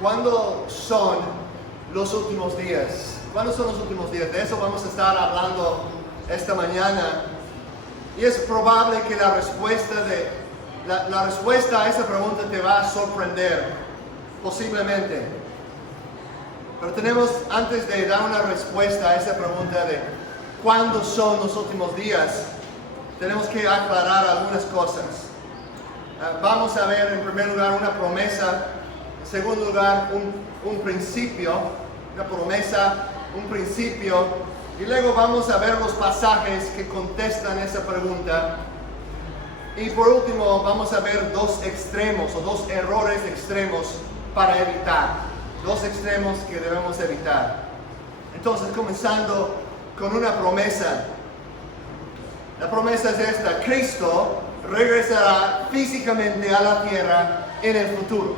¿Cuándo son los últimos días? ¿Cuándo son los últimos días? De eso vamos a estar hablando esta mañana. Y es probable que la respuesta a esa pregunta te va a sorprender, posiblemente. Pero antes de dar una respuesta a esa pregunta de ¿cuándo son los últimos días? Tenemos que aclarar algunas cosas. Vamos a ver en primer lugar una promesa, en segundo lugar un principio, una promesa, un principio, y luego vamos a ver los pasajes que contestan esa pregunta. Y por último vamos a ver dos extremos o dos errores extremos para evitar, dos extremos que debemos evitar. Entonces, comenzando con una promesa. La promesa es esta: Cristo regresará físicamente a la tierra en el futuro.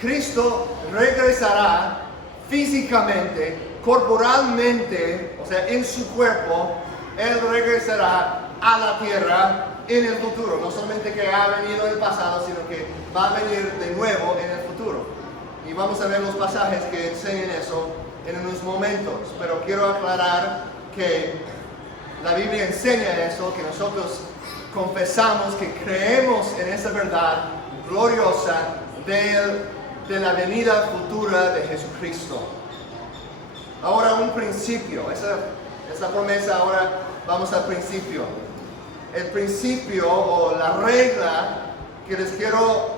Cristo regresará físicamente, corporalmente, o sea, en su cuerpo. Él regresará a la tierra en el futuro. No solamente que ha venido en el pasado, sino que va a venir de nuevo en el futuro. Y vamos a ver los pasajes que enseñan eso en unos momentos. Pero quiero aclarar que la Biblia enseña eso, que nosotros confesamos que creemos en esa verdad gloriosa de la venida futura de Jesucristo. Ahora un principio, esa promesa, ahora vamos al principio. El principio o la regla que les quiero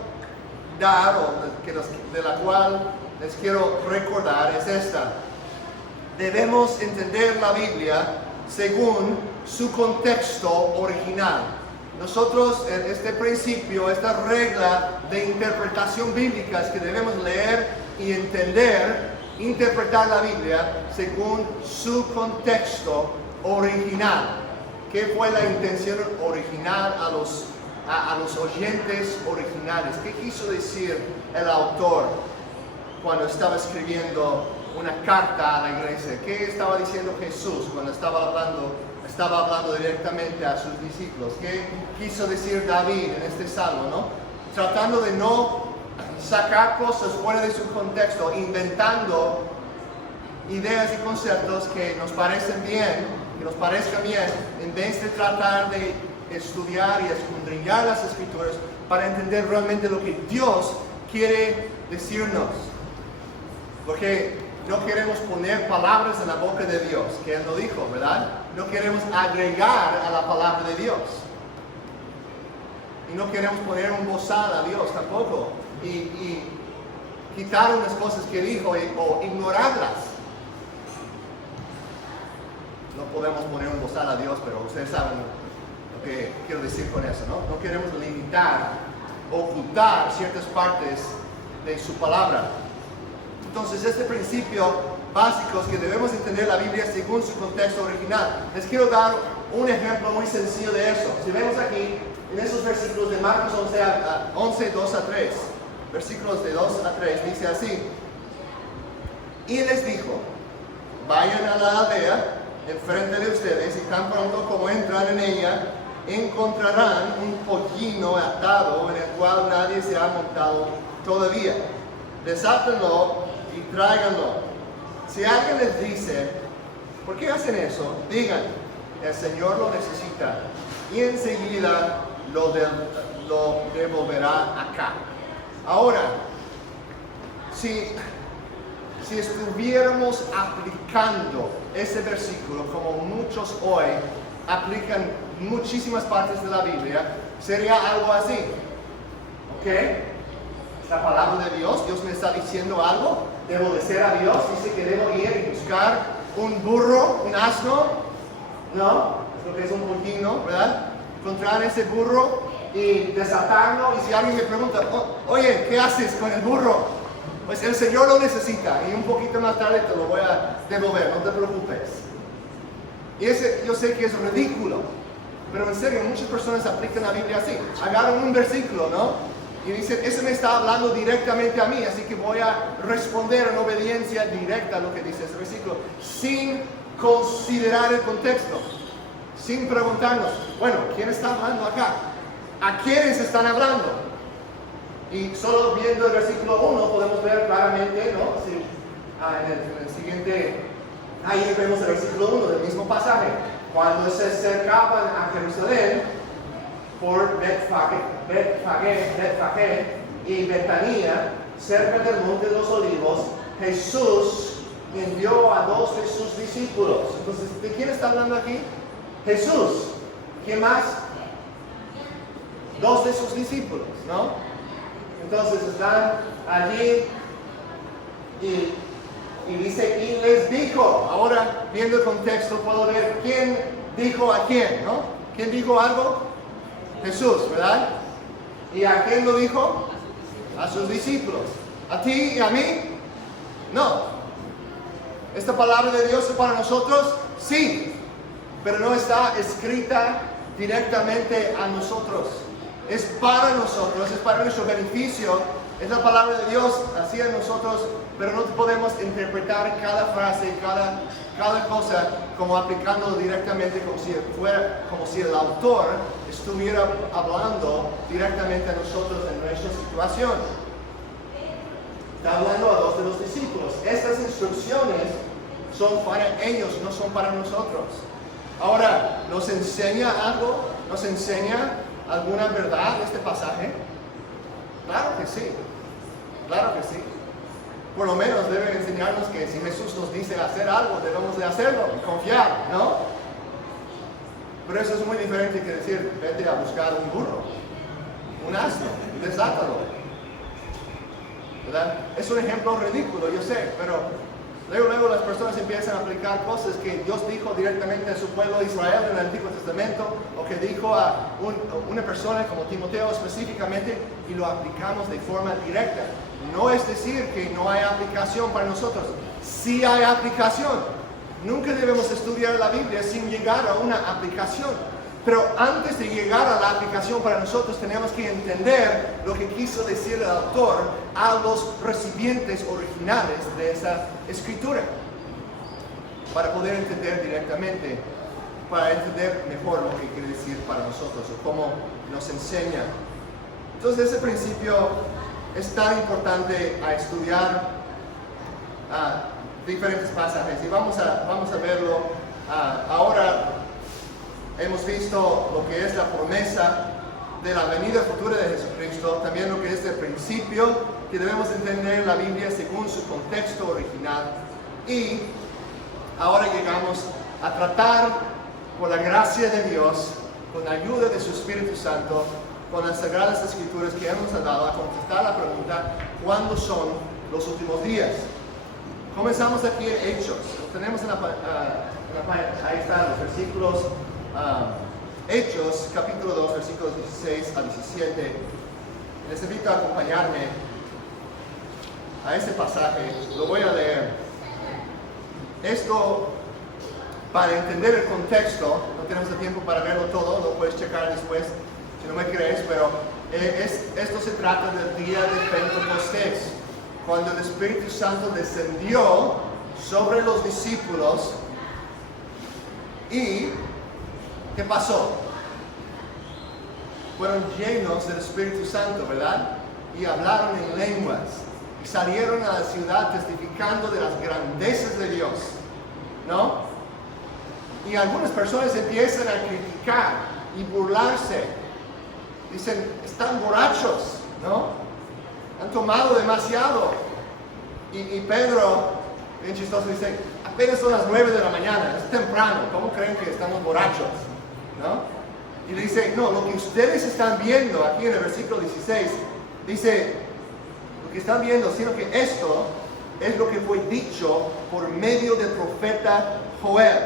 dar o de la cual les quiero recordar es esta: debemos entender la Biblia según su contexto original. Nosotros, este principio, esta regla de interpretación bíblica es que debemos leer y interpretar la Biblia según su contexto original. ¿Qué fue la intención original a los oyentes originales? ¿Qué quiso decir el autor cuando estaba escribiendo una carta a la iglesia? ¿Qué estaba diciendo Jesús cuando estaba hablando directamente a sus discípulos? ¿Qué quiso decir David en este salmo, no? Tratando de no sacar cosas fuera de su contexto, inventando ideas y conceptos que nos parecen bien, que nos parezcan bien, en vez de tratar de estudiar y escudriñar las Escrituras para entender realmente lo que Dios quiere decirnos. Porque no queremos poner palabras en la boca de Dios, que Él lo dijo, ¿verdad? No queremos agregar a la palabra de Dios. Y no queremos poner un bozal a Dios tampoco. Y quitar unas cosas que dijo o ignorarlas. No podemos poner un bozal a Dios, pero ustedes saben lo que quiero decir con eso, ¿no? No queremos limitar, ocultar ciertas partes de su palabra. Entonces, este principio básico es que debemos entender la Biblia según su contexto original. Les quiero dar un ejemplo muy sencillo de eso. Si vemos aquí, en esos versículos de Marcos 11, 2 a 3, versículos de 2 a 3, dice así: y les dijo, vayan a la aldea enfrente de ustedes, y tan pronto como entran en ella, encontrarán un pollino atado en el cual nadie se ha montado todavía. Desátenlo y tráiganlo. Si alguien les dice, ¿por qué hacen eso?, digan, el Señor lo necesita, y enseguida lo devolverá acá. Ahora, si estuviéramos aplicando ese versículo como muchos hoy aplican muchísimas partes de la Biblia, sería algo así. ¿Ok? La palabra de Dios me está diciendo algo, debo obedecer a Dios, dice que debo ir y buscar un burro, un asno, ¿no? Es lo que es un pollino, ¿verdad? Encontrar ese burro y desatarlo, y si alguien me pregunta, oye, ¿qué haces con el burro? Pues el Señor lo necesita, y un poquito más tarde te lo voy a devolver, no te preocupes. Y yo sé que es ridículo, pero en serio, muchas personas aplican la Biblia así. Agarran un versículo, ¿no? Y dicen, ese me está hablando directamente a mí, así que voy a responder en obediencia directa a lo que dice ese versículo, sin considerar el contexto, sin preguntarnos, bueno, ¿quién está hablando acá? ¿A quiénes están hablando? Y solo viendo el versículo 1 podemos ver claramente claramente, ¿no? Sí, en el siguiente, ahí vemos el versículo 1 del mismo pasaje. Cuando se acercaban a Jerusalén por Betfagé y Betania, cerca del monte de los olivos, Jesús envió a 2 de sus discípulos. Entonces, ¿de quién está hablando aquí? Jesús. ¿Quién más? 2 de sus discípulos, ¿no? Entonces están allí y dice, y les dijo. Ahora, viendo el contexto, puedo ver quién dijo a quién, ¿no? ¿Quién dijo algo? Jesús, ¿verdad? ¿Y a quién lo dijo? A sus discípulos. ¿A ti y a mí? No. ¿Esta palabra de Dios es para nosotros? Sí. Pero no está escrita directamente a nosotros. Es para nosotros, es para nuestro beneficio. Es la palabra de Dios hacia nosotros, pero no podemos interpretar cada frase, cada cosa como aplicándolo directamente como si el autor estuviera hablando directamente a nosotros en nuestra situación. Está hablando a 2 de los discípulos. Estas instrucciones son para ellos, no son para nosotros. Ahora, ¿nos enseña algo? ¿Nos enseña alguna verdad este pasaje? Claro que sí. Claro que sí. Por lo menos debe enseñarnos que si Jesús nos dice hacer algo, debemos de hacerlo y confiar, ¿no? Pero eso es muy diferente que decir, vete a buscar un burro, un asno, desátalo. ¿Verdad? Es un ejemplo ridículo, yo sé, pero luego las personas empiezan a aplicar cosas que Dios dijo directamente a su pueblo de Israel en el Antiguo Testamento, o que dijo a una persona como Timoteo específicamente, y lo aplicamos de forma directa. No es decir que no hay aplicación para nosotros. Sí hay aplicación. Nunca debemos estudiar la Biblia sin llegar a una aplicación. Pero antes de llegar a la aplicación para nosotros, tenemos que entender lo que quiso decir el autor a los recipientes originales de esa escritura. Para poder entender directamente, para entender mejor lo que quiere decir para nosotros o cómo nos enseña. Entonces, ese principio es tan importante a estudiar diferentes pasajes. Y vamos a verlo ahora. Hemos visto lo que es la promesa de la venida futura de Jesucristo, también lo que es el principio, que debemos entender la Biblia según su contexto original. Y ahora llegamos a tratar, por la gracia de Dios, con la ayuda de su Espíritu Santo, con las Sagradas Escrituras que Él nos ha dado, a contestar la pregunta, ¿cuándo son los últimos días? Comenzamos aquí en Hechos. Tenemos en la página, ahí están los versículos. Hechos, capítulo 2, versículos 16 a 17. Les invito a acompañarme a este pasaje. Lo voy a leer. Esto, para entender el contexto, no tenemos el tiempo para verlo todo, lo puedes checar después si no me crees, pero esto se trata del día de Pentecostés, cuando el Espíritu Santo descendió sobre los discípulos. ¿Y qué pasó? Fueron llenos del Espíritu Santo, ¿verdad? Y hablaron en lenguas. Y salieron a la ciudad testificando de las grandezas de Dios, ¿no? Y algunas personas empiezan a criticar y burlarse. Dicen, están borrachos, ¿no? Han tomado demasiado. Y Pedro, bien chistoso, dice, apenas son las 9 de la mañana, es temprano, ¿cómo creen que estamos borrachos? ¿No? Y le dice, no, lo que ustedes están viendo aquí en el versículo 16, dice, lo que están viendo, sino que esto es lo que fue dicho por medio del profeta Joel.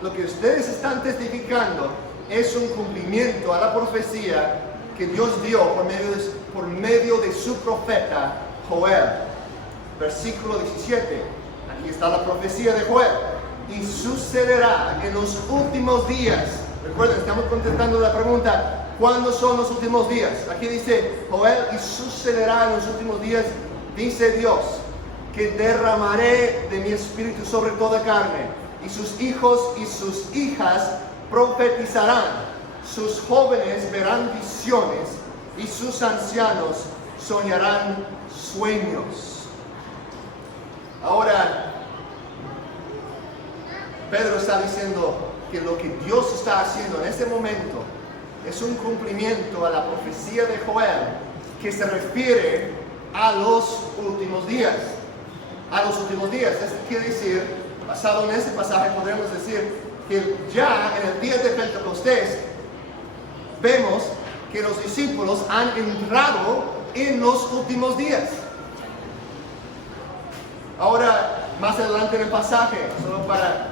Lo que ustedes están testificando es un cumplimiento a la profecía que Dios dio por medio de su profeta Joel. Versículo 17, aquí está la profecía de Joel. Y sucederá en los últimos días. Recuerden, estamos contestando la pregunta, ¿cuándo son los últimos días? Aquí dice Joel, y sucederá en los últimos días, dice Dios, que derramaré de mi espíritu sobre toda carne, y sus hijos y sus hijas profetizarán, sus jóvenes verán visiones, y sus ancianos soñarán sueños. Ahora, Pedro está diciendo que lo que Dios está haciendo en este momento es un cumplimiento a la profecía de Joel que se refiere a los últimos días. A los últimos días. Esto quiere decir, basado en este pasaje, podremos decir que ya en el día de Pentecostés vemos que los discípulos han entrado en los últimos días. Ahora, más adelante en el pasaje, solo para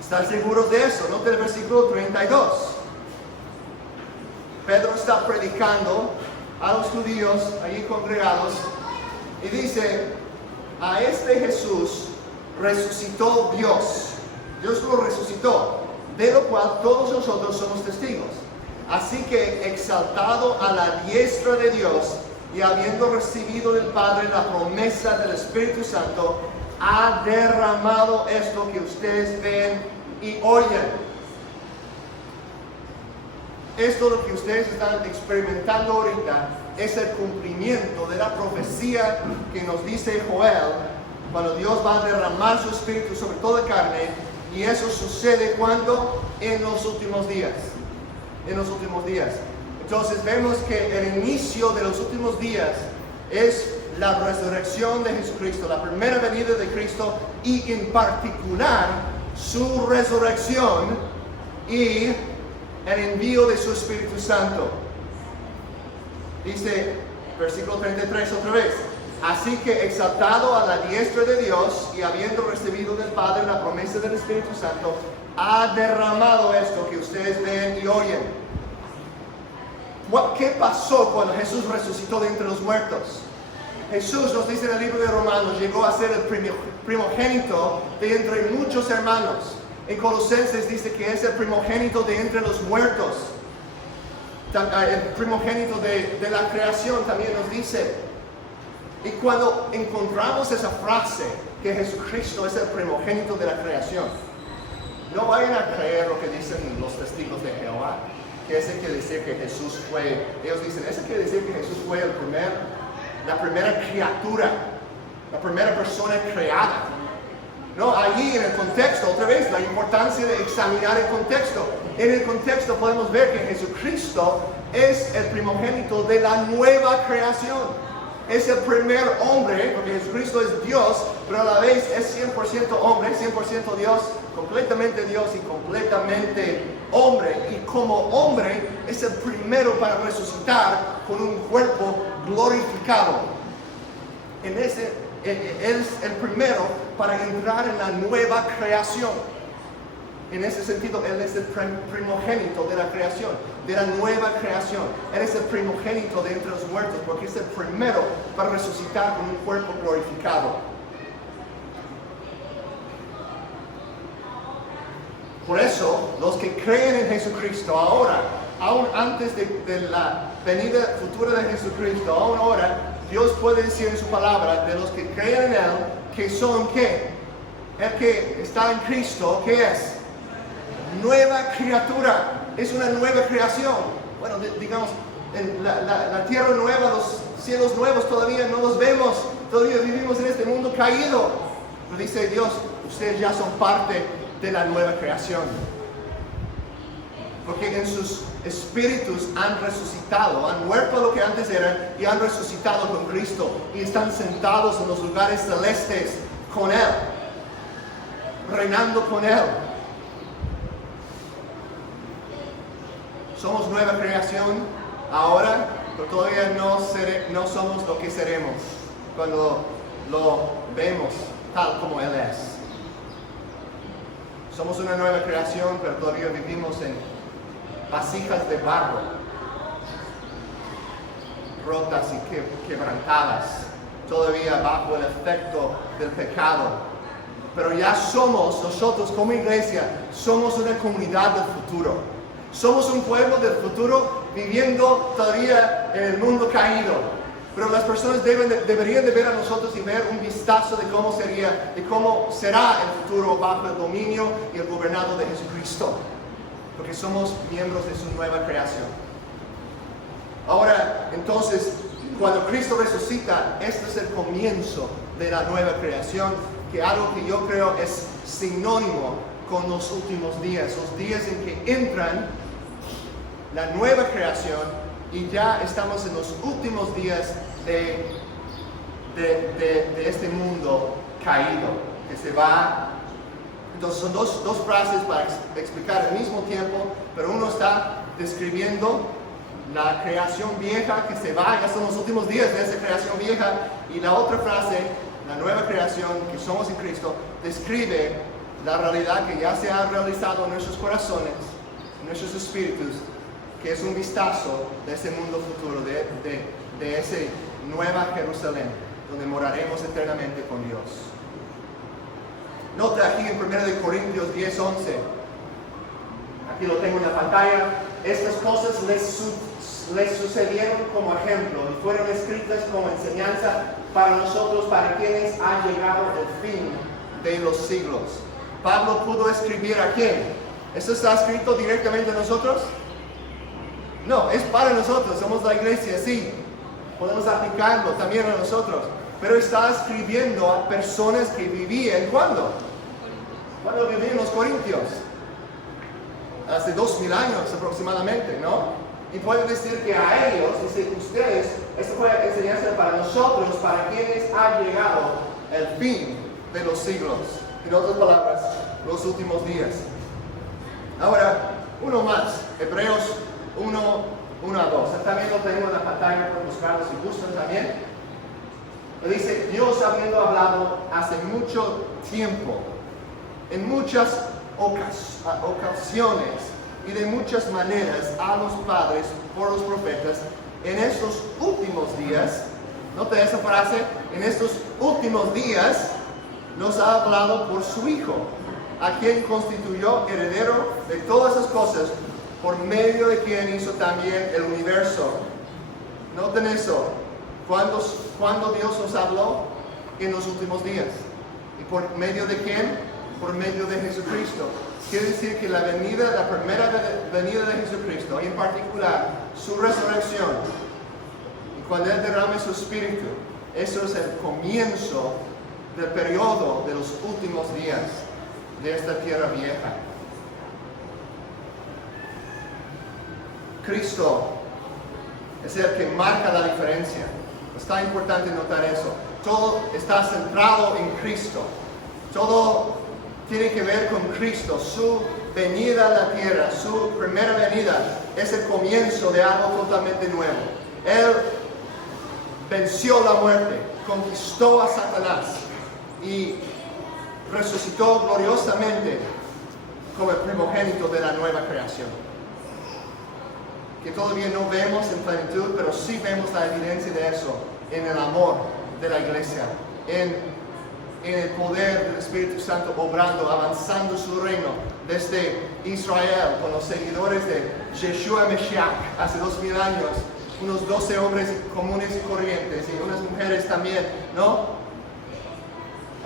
estar seguros de eso, note el versículo 32. Pedro está predicando a los judíos allí congregados y dice: a este Jesús resucitó Dios. Dios lo resucitó, de lo cual todos nosotros somos testigos. Así que, exaltado a la diestra de Dios y habiendo recibido del Padre la promesa del Espíritu Santo, ha derramado esto que ustedes ven y oyen. Esto lo que ustedes están experimentando ahorita es el cumplimiento de la profecía que nos dice Joel, cuando Dios va a derramar su Espíritu sobre toda carne, y eso sucede cuando en los últimos días. En los últimos días. Entonces vemos que el inicio de los últimos días es la resurrección de Jesucristo, la primera venida de Cristo, y en particular su resurrección y el envío de su Espíritu Santo. Dice, versículo 33 otra vez: así que, exaltado a la diestra de Dios y habiendo recibido del Padre la promesa del Espíritu Santo, ha derramado esto que ustedes ven y oyen. ¿Qué pasó cuando Jesús resucitó de entre los muertos? Jesús, nos dice en el libro de Romanos, llegó a ser el primogénito de entre muchos hermanos. En Colosenses dice que es el primogénito de entre los muertos. El primogénito de la creación también nos dice. Y cuando encontramos esa frase, que Jesucristo es el primogénito de la creación, no vayan a creer lo que dicen los testigos de Jehová, que ese quiere decir que Jesús fue, ellos dicen, ese quiere decir que Jesús fue la primera criatura, la primera persona creada. No, allí en el contexto, otra vez, la importancia de examinar el contexto. En el contexto podemos ver que Jesucristo es el primogénito de la nueva creación. Es el primer hombre, porque Jesucristo es Dios, pero a la vez es 100% hombre, 100% Dios, completamente Dios y completamente hombre. Y como hombre es el primero para resucitar con un cuerpo glorificado. Él es el primero para entrar en la nueva creación. En ese sentido, Él es el primogénito de la creación, de la nueva creación. Él es el primogénito de entre los muertos, porque es el primero para resucitar con un cuerpo glorificado. Por eso, los que creen en Jesucristo ahora, aún antes de la venida futura de Jesucristo, aún ahora, Dios puede decir en su palabra, de los que creen en Él, que son ¿qué? El que está en Cristo, ¿qué es? Nueva criatura, es una nueva creación. Bueno, digamos, en la tierra nueva, los cielos nuevos todavía no los vemos, todavía vivimos en este mundo caído. Pero dice Dios, ustedes ya son parte de la nueva creación. Porque en sus espíritus han resucitado, han muerto a lo que antes eran y han resucitado con Cristo y están sentados en los lugares celestes con Él, reinando con Él. Somos nueva creación ahora, pero todavía no somos lo que seremos cuando lo vemos tal como Él es. Somos una nueva creación, pero todavía vivimos en vasijas de barro, rotas y quebrantadas, todavía bajo el efecto del pecado. Pero ya somos, nosotros como iglesia, somos una comunidad del futuro. Somos un pueblo del futuro viviendo todavía en el mundo caído. Pero las personas deberían de ver a nosotros y ver un vistazo de cómo será el futuro bajo el dominio y el gobernado de Jesucristo. Porque somos miembros de su nueva creación. Ahora, entonces, Cuando Cristo resucita, este es el comienzo de la nueva creación, que algo que yo creo es sinónimo con los últimos días, los días en que entran la nueva creación y ya estamos en los últimos días de este mundo caído, que se va. Entonces son dos frases para explicar al mismo tiempo, pero uno está describiendo la creación vieja que se va, ya son los últimos días de esa creación vieja, y la otra frase, la nueva creación que somos en Cristo, describe la realidad que ya se ha realizado en nuestros corazones, en nuestros espíritus, que es un vistazo de ese mundo futuro, de ese nueva Jerusalén, donde moraremos eternamente con Dios. Nota aquí en 1 Corintios 10:11, aquí lo tengo en la pantalla, estas cosas les sucedieron como ejemplo y fueron escritas como enseñanza para nosotros, para quienes ha llegado el fin de los siglos. Pablo pudo escribir a quién. ¿Esto está escrito directamente a nosotros? No, es para nosotros, somos la iglesia, sí. Podemos aplicarlo también a nosotros. Pero está escribiendo a personas que vivían, ¿cuándo? Cuando vivían los corintios. Hace 2000 años aproximadamente, ¿no? Y puede decir que a ellos, dice, ustedes, esta fue enseñanza para nosotros, para quienes ha llegado el fin de los siglos. En otras palabras, los últimos días. Ahora, uno más, Hebreos 1:1-2. También lo tengo en la pantalla para buscarlo si gustan también. Dice, Dios habiendo hablado hace mucho tiempo, en muchas ocasiones y de muchas maneras a los padres por los profetas, en estos últimos días, nota esa frase, en estos últimos días nos ha hablado por su Hijo, a quien constituyó heredero de todas esas cosas, por medio de quien hizo también el universo. Noten eso. ¿Cuándo Dios nos habló? En los últimos días. ¿Y por medio de quién? Por medio de Jesucristo. Quiere decir que la primera venida de Jesucristo, y en particular su resurrección, y cuando Él derrame su Espíritu, eso es el comienzo del periodo de los últimos días de esta tierra vieja. Cristo es el que marca la diferencia. Está importante notar eso. Todo está centrado en Cristo. Todo tiene que ver con Cristo. Su venida a la tierra, su primera venida, es el comienzo de algo totalmente nuevo. Él venció la muerte, conquistó a Satanás y resucitó gloriosamente como el primogénito de la nueva creación. Que todavía no vemos en plenitud, pero sí vemos la evidencia de eso en el amor de la iglesia, en el poder del Espíritu Santo obrando, avanzando su reino desde Israel con los seguidores de Yeshua Meshiach hace 2000 años, unos 12 hombres comunes y corrientes y unas mujeres también, ¿no?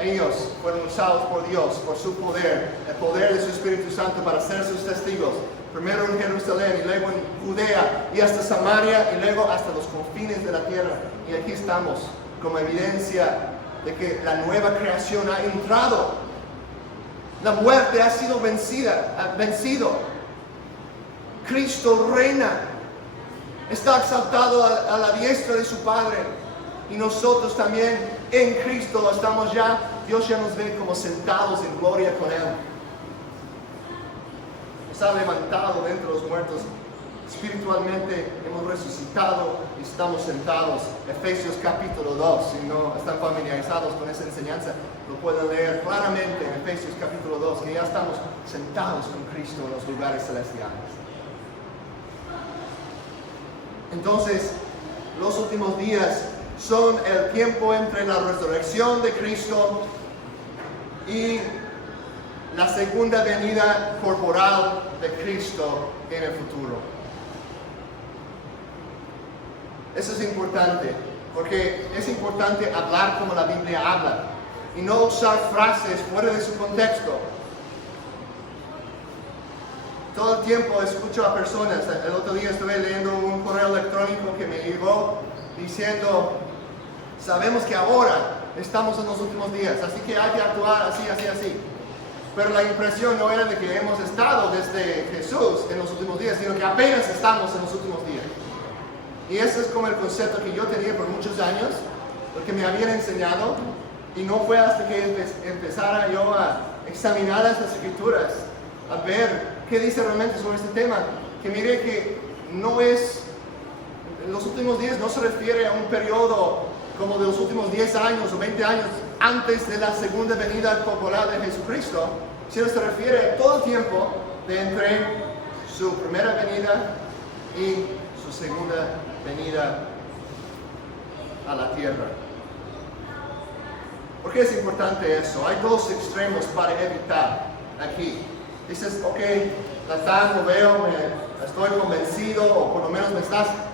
Ellos fueron usados por Dios, por su poder, el poder de su Espíritu Santo para ser sus testigos. Primero en Jerusalén, y luego en Judea, y hasta Samaria, y luego hasta los confines de la tierra. Y aquí estamos, como evidencia de que la nueva creación ha entrado. La muerte ha sido vencido. Cristo reina. Está exaltado a la diestra de su Padre. Y nosotros también en Cristo estamos ya, Dios ya nos ve como sentados en gloria con Él. Nos ha levantado de entre los muertos. Espiritualmente hemos resucitado y estamos sentados. Efesios capítulo 2, si no están familiarizados con esa enseñanza, lo pueden leer claramente en Efesios capítulo 2, que ya estamos sentados con Cristo en los lugares celestiales. Entonces, los últimos días son el tiempo entre la resurrección de Cristo y la segunda venida corporal de Cristo en el futuro. Eso es importante, porque es importante hablar como la Biblia habla y no usar frases fuera de su contexto. Todo el tiempo escucho a personas. El otro día estuve leyendo un correo electrónico que me llegó diciendo, sabemos que ahora estamos en los últimos días, así que hay que actuar así, así, así. Pero la impresión no era de que hemos estado desde Jesús en los últimos días, sino que apenas estamos en los últimos días. Y ese es como el concepto que yo tenía por muchos años, porque me habían enseñado, y no fue hasta que empezara yo a examinar las escrituras, a ver qué dice realmente sobre este tema, que mire que no es, en los últimos días no se refiere a un periodo como de los últimos 10 años o 20 años antes de la segunda venida popular de Jesucristo, sino se refiere a todo el tiempo de entre su primera venida y su segunda venida a la tierra. ¿Por qué es importante eso? Hay dos extremos para evitar aquí. Dices, ok, Natán, lo veo, estoy convencido, o por lo menos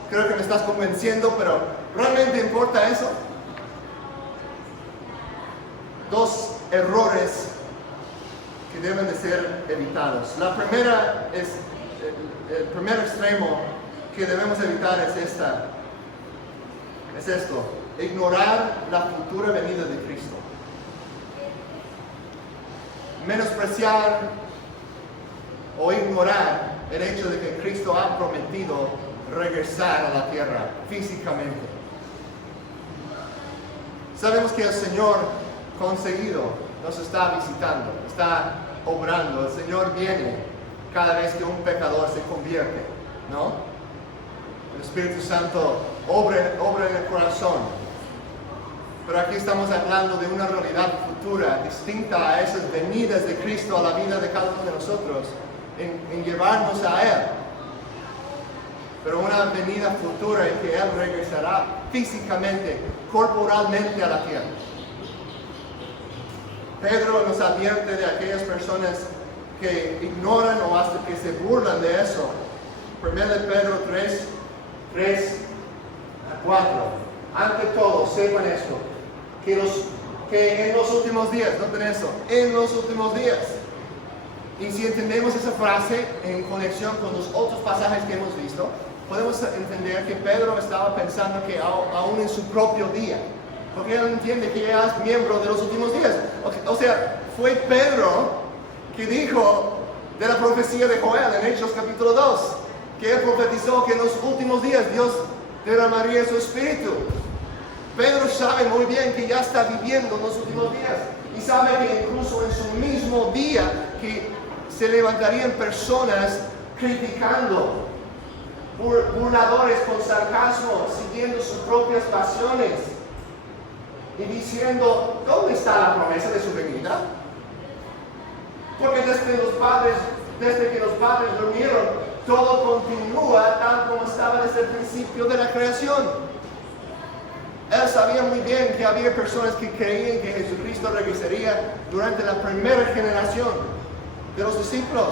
creo que me estás convenciendo, pero ¿realmente importa eso? Dos errores que deben de ser evitados. La primera es, el primer extremo que debemos evitar es esto, ignorar la futura venida de Cristo. Menospreciar o ignorar el hecho de que Cristo ha prometido regresar a la tierra físicamente. Sabemos que el Señor conseguido nos está visitando, está obrando. El Señor viene cada vez que un pecador se convierte, ¿no? El Espíritu Santo obra en el corazón. Pero aquí estamos hablando de una realidad futura, distinta a esas venidas de Cristo a la vida de cada uno de nosotros, en llevarnos a Él. Pero una venida futura en que Él regresará físicamente, corporalmente a la tierra. Pedro nos advierte de aquellas personas que ignoran o hasta que se burlan de eso. 1 Pedro 3 a 4. Ante todo, sepan esto, que en los últimos días, noten eso, en los últimos días. Y si entendemos esa frase en conexión con los otros pasajes que hemos visto, podemos entender que Pedro estaba pensando que aún en su propio día, porque él entiende que ya es miembro de los últimos días. O sea, fue Pedro que dijo de la profecía de Joel en Hechos capítulo 2, que él profetizó que en los últimos días Dios derramaría su espíritu. Pedro sabe muy bien que ya está viviendo en los últimos días y sabe que incluso en su mismo día que se levantarían personas criticando, burladores con sarcasmo, siguiendo sus propias pasiones y diciendo, ¿dónde está la promesa de su venida? Porque desde que los padres durmieron, todo continúa tal como estaba desde el principio de la creación. Él sabía muy bien que había personas que creían que Jesucristo regresaría durante la primera generación de los discípulos.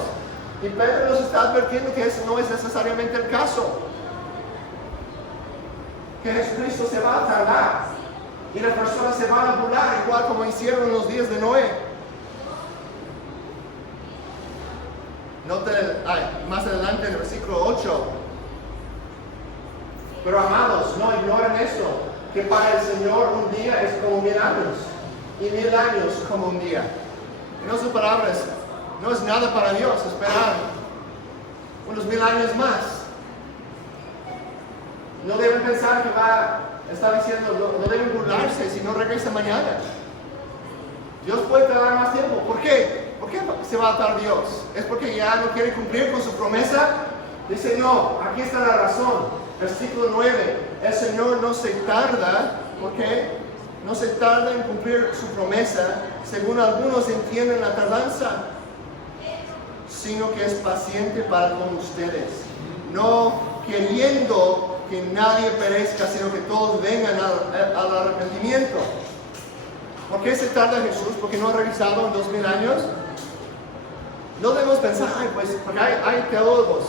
Y Pedro nos está advirtiendo que eso no es necesariamente el caso. Que Jesucristo se va a tardar y las personas se van a burlar igual como hicieron en los días de Noé. Noten más adelante en el versículo 8. Pero amados, no ignoren esto, que para el Señor un día es como 1000 años y 1000 años como un día. En otras palabras, no es nada para Dios esperar unos 1000 años más. No deben pensar que está diciendo, no deben burlarse si no regresa mañana. Dios puede tardar más tiempo. ¿Por qué? ¿Por qué se va a tardar Dios? ¿Es porque ya no quiere cumplir con su promesa? Dice, no, aquí está la razón. Versículo 9, el Señor no se tarda, ¿por qué? No se tarda en cumplir su promesa, según algunos entienden la tardanza, sino que es paciente para con ustedes, no queriendo que nadie perezca, sino que todos vengan al arrepentimiento. ¿Por qué se tarda Jesús? ¿Porque no ha regresado en 2000 años? No debemos pensar, pues, porque hay teólogos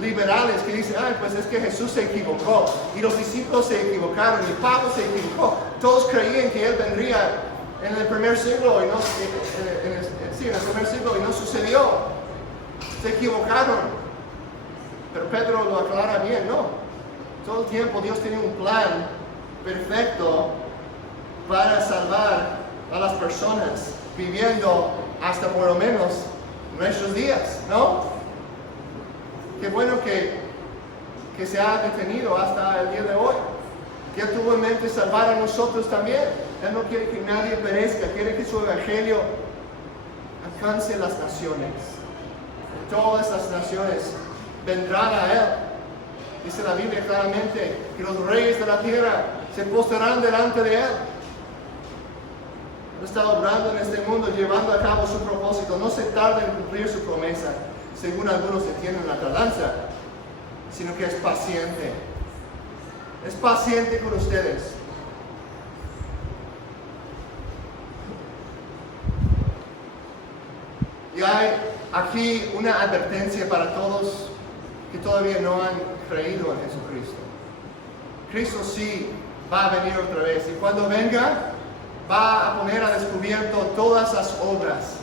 liberales que dicen, pues es que Jesús se equivocó y los discípulos se equivocaron y Pablo se equivocó. Todos creían que Él vendría en el primer siglo y en el primer siglo y no sucedió. Se equivocaron. Pero Pedro lo aclara bien, no. Todo el tiempo Dios tiene un plan perfecto para salvar a las personas viviendo hasta por lo menos nuestros días, ¿no? Qué bueno que se ha detenido hasta el día de hoy. Que Él tuvo en mente salvar a nosotros también. Él no quiere que nadie perezca, quiere que su evangelio alcance las naciones. Todas las naciones vendrán a Él. Dice la Biblia claramente que los reyes de la tierra se postrarán delante de Él. Él está obrando en este mundo, llevando a cabo su propósito. No se tarda en cumplir su promesa, según algunos se tienen la tardanza, sino que es paciente. Es paciente con ustedes. Y hay aquí una advertencia para todos que todavía no han creído en Jesucristo. Cristo sí va a venir otra vez, y cuando venga va a poner a descubierto todas las obras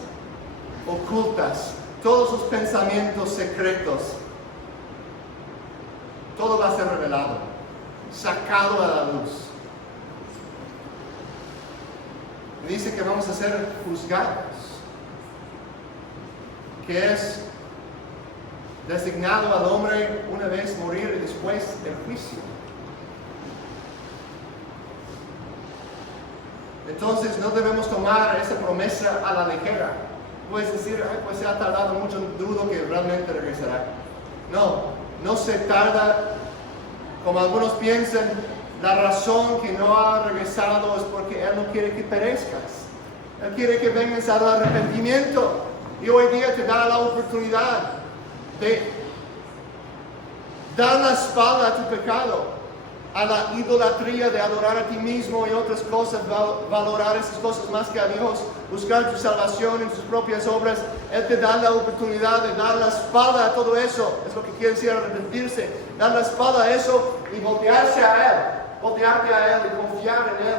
ocultas, todos sus pensamientos secretos. Todo va a ser revelado, sacado a la luz. Y dice que vamos a ser juzgados, que es designado al hombre una vez morir y después el juicio. Entonces no debemos tomar esa promesa a la ligera. Puedes decir, pues se ha tardado mucho, dudo que realmente regresará. No se tarda, como algunos piensan. La razón que no ha regresado es porque Él no quiere que perezcas. Él quiere que vengas al arrepentimiento. Y hoy día te da la oportunidad de dar la espalda a tu pecado, a la idolatría de adorar a ti mismo y otras cosas, valorar esas cosas más que a Dios, buscar tu salvación en tus propias obras. Él te da la oportunidad de dar la espalda a todo eso. Es lo que quiere decir arrepentirse. Dar la espalda a eso y voltearse a Él. Voltearte a Él y confiar en Él.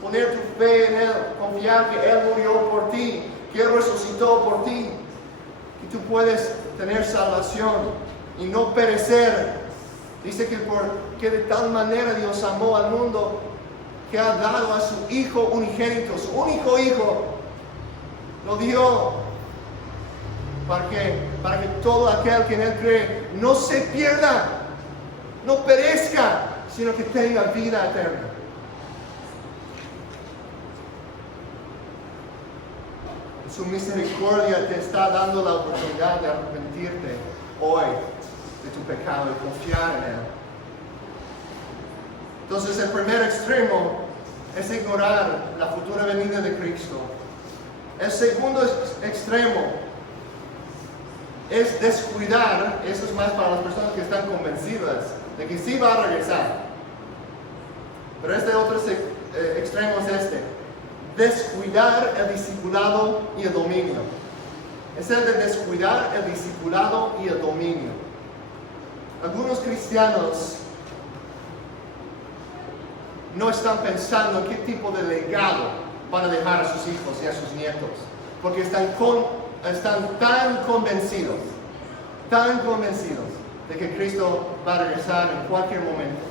Poner tu fe en Él. Confiar que Él murió por ti, que Él resucitó por ti. Y tú puedes tener salvación y no perecer. Dice que de tal manera Dios amó al mundo que ha dado a su Hijo unigénito, su único Hijo, lo dio para que todo aquel que en Él cree no se pierda, no perezca, sino que tenga vida eterna. Su misericordia te está dando la oportunidad de arrepentirte hoy de tu pecado y confiar en Él. Entonces el primer extremo es ignorar la futura venida de Cristo. El segundo extremo es descuidar, eso es más para las personas que están convencidas de que sí va a regresar. Pero este otro extremo es este: descuidar el discipulado y el dominio. Es el de descuidar el discipulado y el dominio. Algunos cristianos no están pensando en qué tipo de legado van a dejar a sus hijos y a sus nietos, porque están tan convencidos de que Cristo va a regresar en cualquier momento,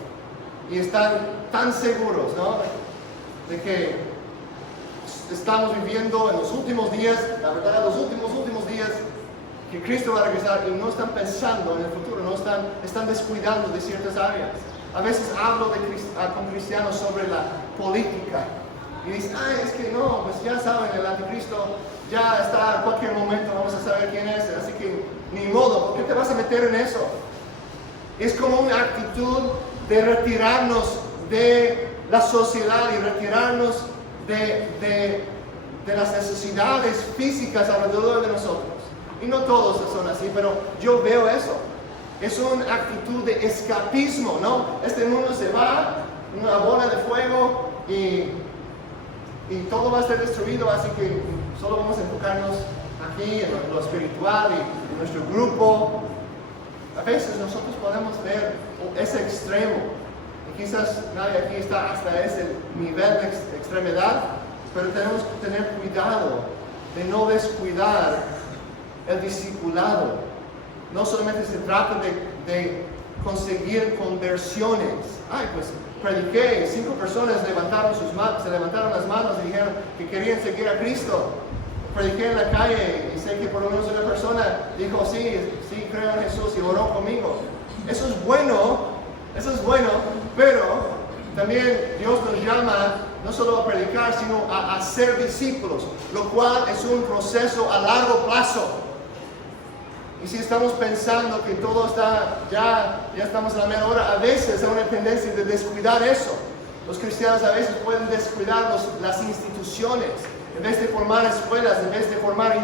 y están tan seguros, ¿no?, de que estamos viviendo en los últimos días, la verdad, los últimos días, que Cristo va a regresar, y no están pensando en el futuro, están descuidando de ciertas áreas. A veces hablo con cristianos sobre la política y dicen, es que no, pues ya saben, el anticristo ya está, en cualquier momento vamos a saber quién es, así que ni modo, ¿por qué te vas a meter en eso? Es como una actitud de retirarnos de la sociedad y retirarnos de las necesidades físicas alrededor de nosotros. Y no todos son así, pero yo veo eso. Es una actitud de escapismo, ¿no? Este mundo se va, una bola de fuego, y todo va a ser destruido, así que solo vamos a enfocarnos aquí en lo espiritual y en nuestro grupo. A veces nosotros podemos ver ese extremo, y quizás nadie aquí está hasta ese nivel de extremidad, pero tenemos que tener cuidado de no descuidar el discipulado. No solamente se trata de conseguir conversiones. Ay, pues prediqué, 5 personas se levantaron las manos y dijeron que querían seguir a Cristo. Prediqué en la calle y sé que por lo menos una persona dijo, sí, creo en Jesús y oró conmigo. Eso es bueno, pero también Dios nos llama no solo a predicar, sino a ser discípulos, lo cual es un proceso a largo plazo. Y si estamos pensando que todo está, ya estamos a la mera hora, a veces hay una tendencia de descuidar eso. Los cristianos a veces pueden descuidar las instituciones. En vez de formar escuelas, en vez de formar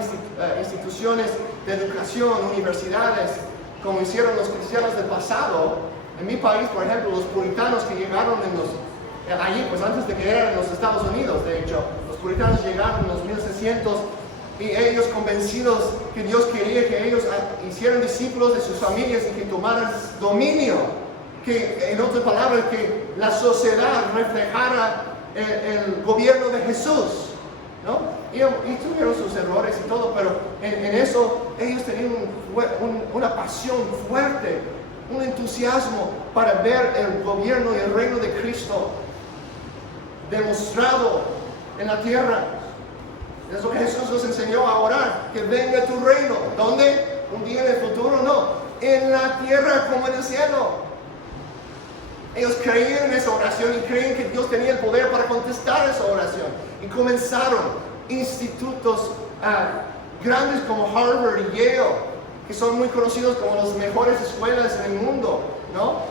instituciones de educación, universidades, como hicieron los cristianos del pasado. En mi país, por ejemplo, los puritanos que llegaron allí, pues antes de que eran en los Estados Unidos, de hecho, los puritanos llegaron en los 1600 y ellos convencidos que Dios quería que ellos hicieran discípulos de sus familias y que tomaran dominio, que en otras palabras, que la sociedad reflejara el gobierno de Jesús, ¿no? Y tuvieron sus errores y todo, pero en eso ellos tenían una pasión fuerte, un entusiasmo para ver el gobierno y el reino de Cristo demostrado en la tierra. Es lo que Jesús nos enseñó a orar, que venga tu reino. ¿Dónde? Un día en el futuro, no. En la tierra como en el cielo. Ellos creían en esa oración y creían que Dios tenía el poder para contestar esa oración. Y comenzaron institutos grandes como Harvard y Yale, que son muy conocidos como las mejores escuelas en el mundo, ¿no?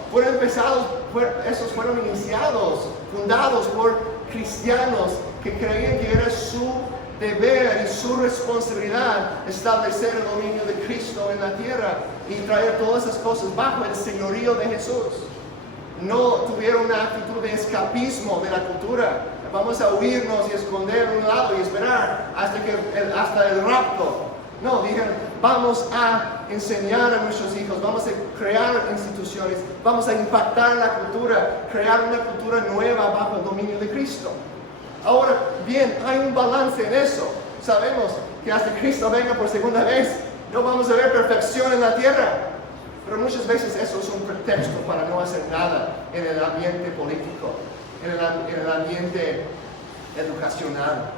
Esos fueron iniciados, fundados por cristianos que creían que era su deber y su responsabilidad establecer el dominio de Cristo en la tierra y traer todas esas cosas bajo el señorío de Jesús. No tuvieron una actitud de escapismo de la cultura. Vamos a huirnos y esconder a un lado y esperar hasta el rapto. No, dijeron, vamos a enseñar a nuestros hijos, vamos a crear instituciones, vamos a impactar la cultura, crear una cultura nueva bajo el dominio de Cristo. Ahora, bien, hay un balance en eso. Sabemos que hasta Cristo venga por segunda vez, no vamos a ver perfección en la tierra. Pero muchas veces eso es un pretexto para no hacer nada en el ambiente político, en el ambiente educacional.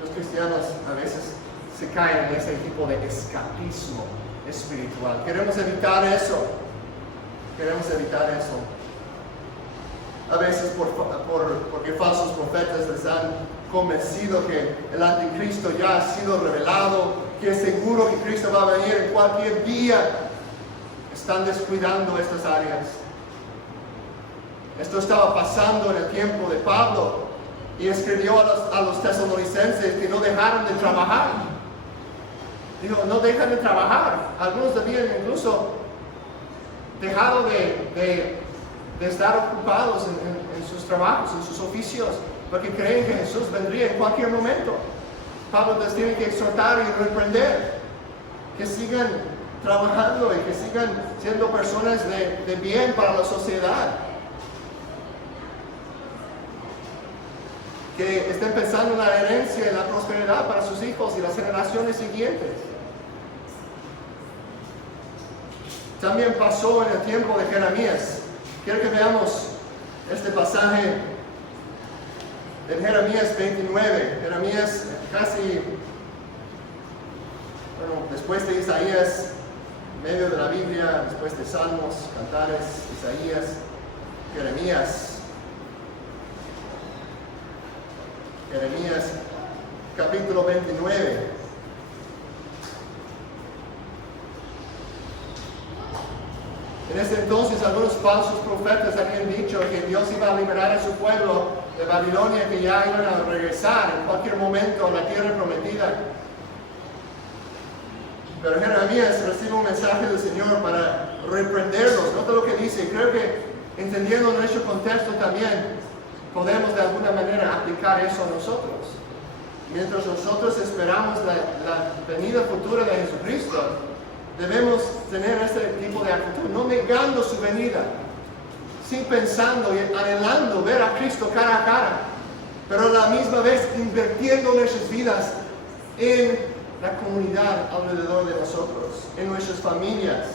Los cristianos a veces se caen en ese tipo de escapismo espiritual. Queremos evitar eso. A veces porque falsos profetas les han convencido que el anticristo ya ha sido revelado, que es seguro que Cristo va a venir en cualquier día. Están descuidando estas áreas. Esto estaba pasando en el tiempo de Pablo y escribió a los tesalonicenses que no dejaron de trabajar. Dijo, no dejan de trabajar. Algunos habían incluso dejado de estar ocupados en sus trabajos, en sus oficios, porque creen que Jesús vendría en cualquier momento. Pablo les tiene que exhortar y reprender que sigan trabajando y que sigan siendo personas de bien para la sociedad. Que estén pensando en la herencia y la prosperidad para sus hijos y las generaciones siguientes. También pasó en el tiempo de Jeremías. Quiero que veamos este pasaje en Jeremías 29. Jeremías después de Isaías, en medio de la Biblia, después de Salmos, Cantares, Isaías, Jeremías, capítulo 29. En ese entonces algunos falsos profetas habían dicho que Dios iba a liberar a su pueblo de Babilonia, que ya iban a regresar en cualquier momento a la tierra prometida. Pero Jeremías recibe un mensaje del Señor para reprenderlos. Nota lo que dice. Creo que entendiendo nuestro contexto también podemos de alguna manera aplicar eso a nosotros. Mientras nosotros esperamos la venida futura de Jesucristo, debemos tener este tipo de actitud, no negando su venida, sí pensando y anhelando ver a Cristo cara a cara, pero a la misma vez invirtiendo nuestras vidas en la comunidad alrededor de nosotros, en nuestras familias.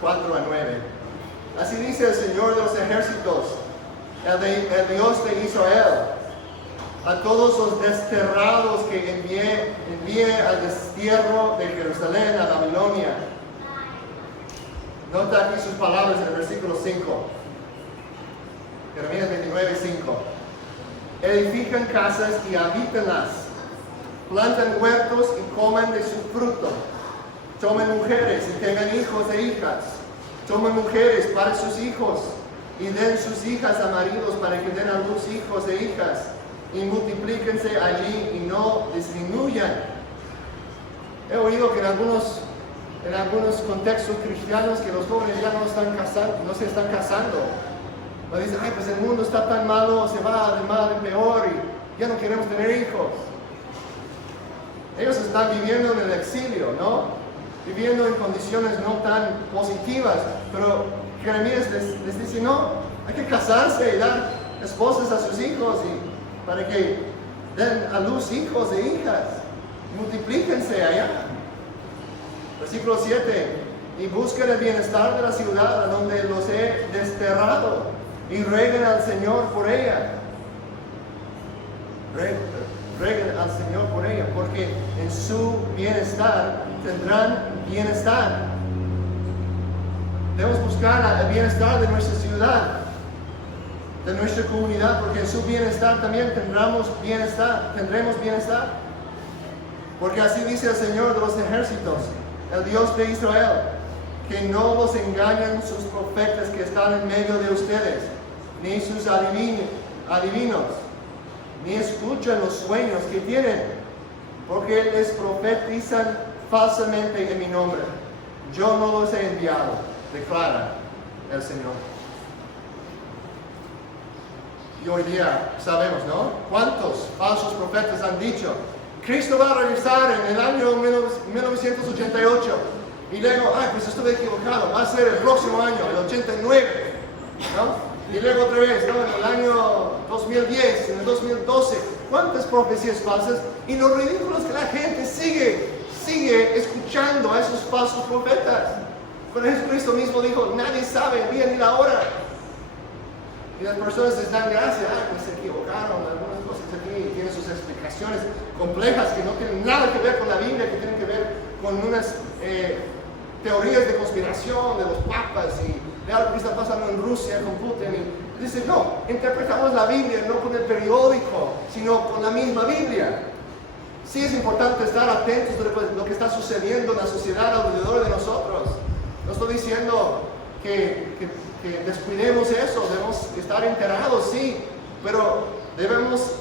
4 a 9. Así dice el Señor de los ejércitos, el Dios de Israel: a todos los desterrados que envié al destierro de Jerusalén a Babilonia. Nota aquí sus palabras en el versículo 5. Jeremías 29, 5. Edifican casas y habítanlas, plantan huertos y coman de su fruto, tomen mujeres y tengan hijos e hijas, tomen mujeres para sus hijos y den sus hijas a maridos para que den a luz hijos e hijas, y multiplíquense allí y no disminuyan. He oído que en algunos contextos cristianos que los jóvenes ya no se están casando. O dicen, ay, pues el mundo está tan malo, se va de mal en peor y ya no queremos tener hijos. Ellos están viviendo en el exilio, ¿no? Viviendo en condiciones no tan positivas. Pero Jeremías les dice, no, hay que casarse y dar esposas a sus hijos para que den a luz hijos e hijas. Multiplíquense allá. Versículo 7. Y busquen el bienestar de la ciudad a donde los he desterrado, y rueguen al Señor por ella. Rueguen al Señor por ella, porque en su bienestar tendrán bienestar. Debemos buscar el bienestar de nuestra ciudad, de nuestra comunidad, porque en su bienestar también tendremos bienestar. Porque así dice el Señor de los ejércitos, el Dios de Israel: que no los engañen sus profetas que están en medio de ustedes, ni sus adivinos, ni escuchan los sueños que tienen, porque les profetizan falsamente en mi nombre. Yo no los he enviado, declara el Señor. Y hoy día sabemos, ¿no? ¿Cuántos falsos profetas han dicho: Cristo va a regresar en el año 1988? Y luego, pues estuve equivocado, va a ser el próximo año, el 89, ¿no? Y luego otra vez, ¿no? En el año 2010, en el 2012, ¿cuántas profecías falsas? Y lo ridículo es que la gente sigue escuchando a esos falsos profetas. Cuando Jesucristo mismo dijo, nadie sabe el día ni la hora. Y las personas les dan gracia, pues se equivocaron, algunas cosas aquí tienen sus explicaciones complejas que no tienen nada que ver con la Biblia, que tienen que ver con unas teorías de conspiración de los papas y de algo que está pasando en Rusia con Putin. Y dicen, no, interpretamos la Biblia no con el periódico, sino con la misma Biblia. Sí es importante estar atentos a lo que está sucediendo en la sociedad alrededor de nosotros. No estoy diciendo que descuidemos eso, debemos estar enterados, sí, pero debemos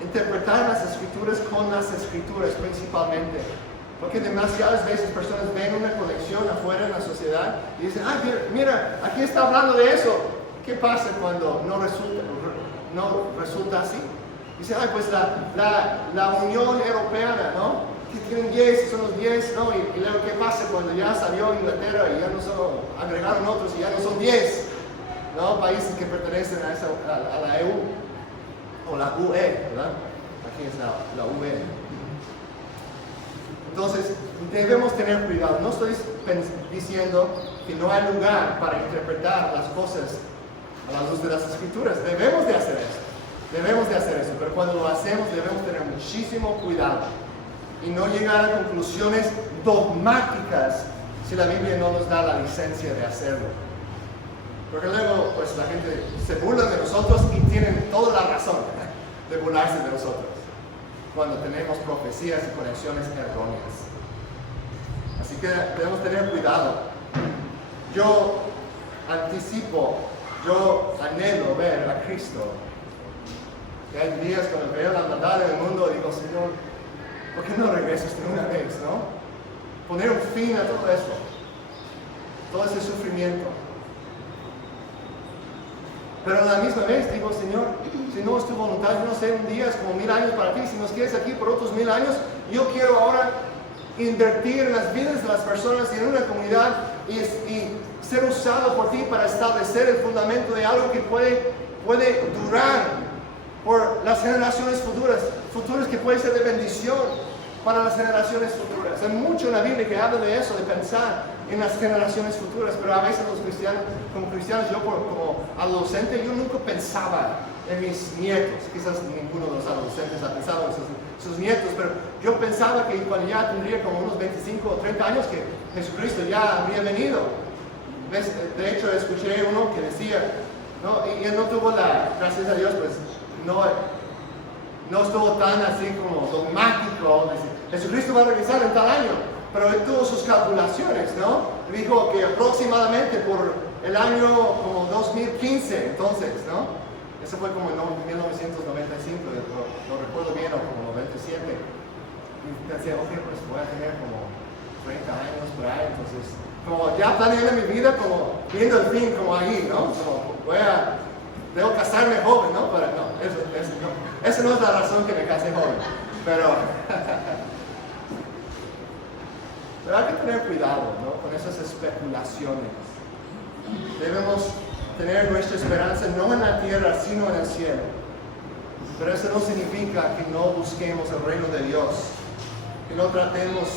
interpretar las Escrituras con las Escrituras principalmente. Porque demasiadas veces personas ven una conexión afuera en la sociedad y dicen, mira, aquí está hablando de eso. ¿Qué pasa cuando no resulta así? Dicen, pues la Unión Europea, ¿no? Que tienen 10, son los 10, ¿no? Y luego, ¿qué pasa cuando ya salió Inglaterra y ya no solo agregaron otros y ya no son 10, ¿no? Países que pertenecen a la EU o la UE, ¿verdad? Aquí es la UE. Entonces, debemos tener cuidado. No estoy diciendo que no hay lugar para interpretar las cosas a la luz de las Escrituras. Debemos de hacer eso. Pero cuando lo hacemos, debemos tener muchísimo cuidado y no llegar a conclusiones dogmáticas si la Biblia no nos da la licencia de hacerlo. Porque luego, pues la gente se burla de nosotros y tienen toda la razón de burlarse de nosotros cuando tenemos profecías y conexiones erróneas. Así que debemos tener cuidado. Yo anhelo ver a Cristo. Y hay días cuando veo la maldad en el mundo y digo, Señor, ¿por qué no regresas de una vez, no? Poner un fin a todo eso, todo ese sufrimiento. Pero a la misma vez digo, Señor, si no es tu voluntad, yo no sé, un día es como 1000 años para ti. Si nos quieres aquí por otros 1000 años, yo quiero ahora invertir en las vidas de las personas y en una comunidad y ser usado por ti para establecer el fundamento de algo que puede durar por las generaciones futuras que puede ser de bendición. para las generaciones futuras. Hay mucho en la Biblia que habla de eso, de pensar en las generaciones futuras, pero a veces los cristianos, como cristianos, yo como adolescente, yo nunca pensaba en mis nietos. Quizás ninguno de los adolescentes ha pensado en sus nietos, pero yo pensaba que cuando ya tendría como unos 25 o 30 años, que Jesucristo ya habría venido. De hecho, escuché uno que decía, ¿no? Y él no tuvo gracias a Dios, pues no estuvo tan así como dogmático, Jesucristo va a regresar en tal año, pero él tuvo sus calculaciones, ¿no? Dijo que aproximadamente por el año como 2015, entonces, ¿no? Eso fue como en 1995, lo recuerdo bien, o como 97. Y pensé, ok, pues voy a tener como 30 años por ahí, entonces, como ya planeando mi vida, como viendo el fin, como ahí, ¿no? Como debo casarme joven, ¿no? Pero no, esa no es la razón que me casé joven, pero hay que tener cuidado, ¿no? Con esas especulaciones. Debemos tener nuestra esperanza no en la tierra, sino en el cielo. Pero eso no significa que no busquemos el reino de Dios, que no tratemos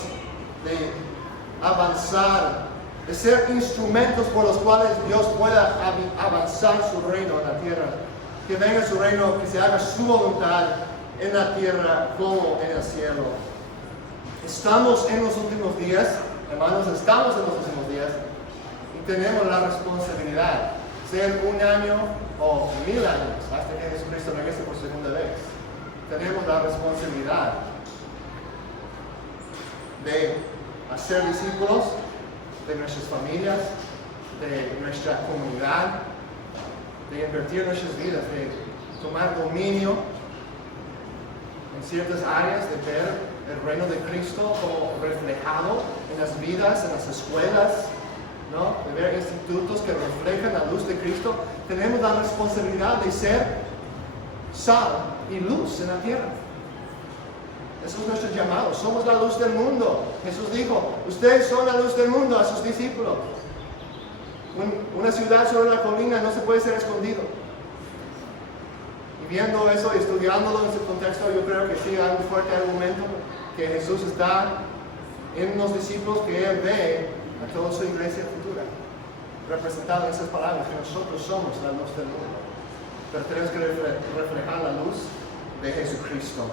de avanzar, de ser instrumentos por los cuales Dios pueda avanzar su reino en la tierra. Que venga su reino, que se haga su voluntad en la tierra como en el cielo. Estamos en los últimos días, hermanos, estamos en los últimos días y tenemos la responsabilidad, sea 1 año o 1000 años, hasta que Jesucristo regrese por segunda vez. Tenemos la responsabilidad de hacer discípulos de nuestras familias, de nuestra comunidad, de invertir nuestras vidas, de tomar dominio en ciertas áreas, de ver el reino de Cristo como reflejado en las vidas, en las escuelas, ¿no? De ver institutos que reflejan la luz de Cristo. Tenemos la responsabilidad de ser sal y luz en la tierra. Eso es nuestro llamado. Somos la luz del mundo. Jesús dijo, ustedes son la luz del mundo a sus discípulos. Una ciudad sobre la colina no se puede ser escondido. Y viendo eso y estudiándolo en su contexto, yo creo que sí hay un fuerte argumento que Jesús está en los discípulos, que Él ve a toda su iglesia futura, representada en esas palabras, que nosotros somos la luz del mundo. Pero tenemos que reflejar la luz de Jesucristo,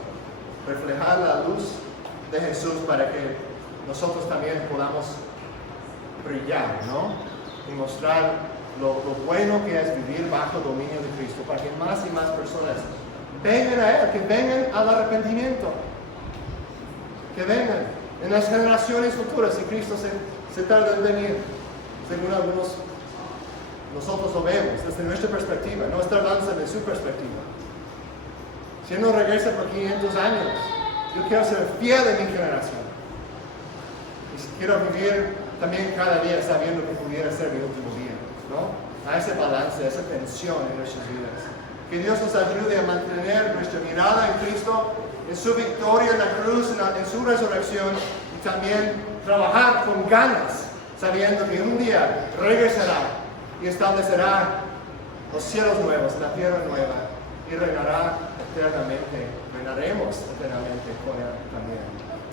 reflejar la luz de Jesús para que nosotros también podamos brillar, ¿no? Y mostrar lo bueno que es vivir bajo el dominio de Cristo, para que más y más personas vengan a Él, que vengan al arrepentimiento, que vengan en las generaciones futuras, si Cristo se tarda en venir, según algunos, nosotros lo vemos desde nuestra perspectiva, no está hablando desde su perspectiva. Si Él no regresa por 500 años, yo quiero ser fiel de mi generación. Y quiero vivir también cada día sabiendo que pudiera ser mi último día, ¿no? A ese balance, a esa tensión en nuestras vidas. Que Dios nos ayude a mantener nuestra mirada en Cristo, en su victoria en la cruz, en su resurrección, y también trabajar con ganas, sabiendo que un día regresará y establecerá los cielos nuevos, la tierra nueva, y reinará eternamente, reinaremos eternamente con Él también.